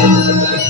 Thank you.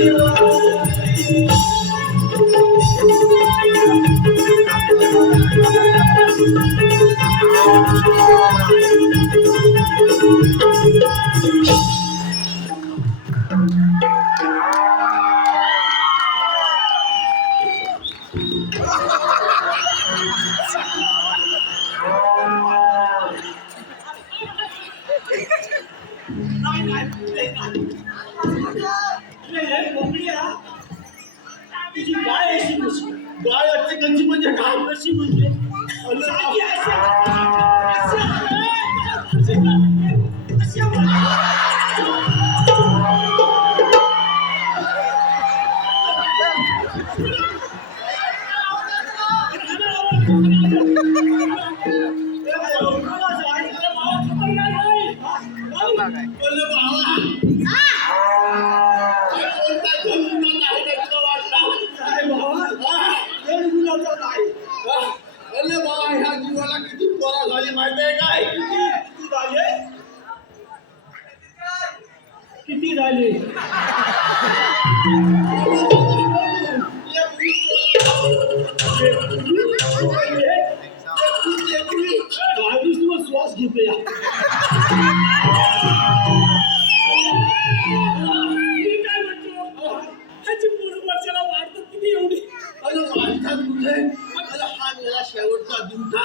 Nein, nein. तुझी गाय अशी कशी गाय वाटते कशी म्हणजे गाय कशी म्हणजे अशा श्वास घेतो या काय म्हणतो? त्याची पूर्ण वर्षाला वाढतात किती एवढी? माझा माझा कुठे मला शेवटचा दिवसा.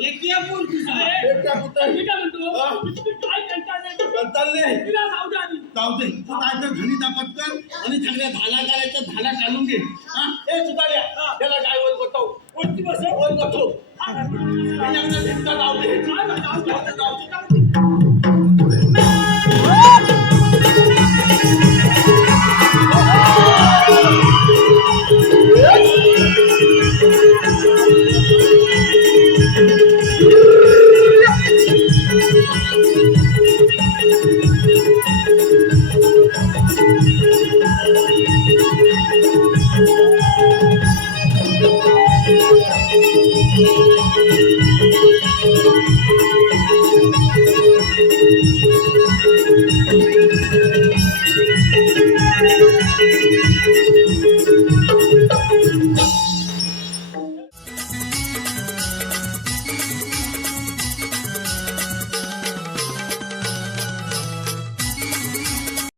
एकट्या पुढं. हा? कंटाळ नाही. जाऊ दे तू काय तर घरी दापत कर आणि चांगल्या धाला करायच्या धाला घालून घे. हा? ए सुताड्या त्याला ड्रायव्हर बसव वरती बसव वर बसव जाऊ दे. जाऊ दे, जाऊ दे.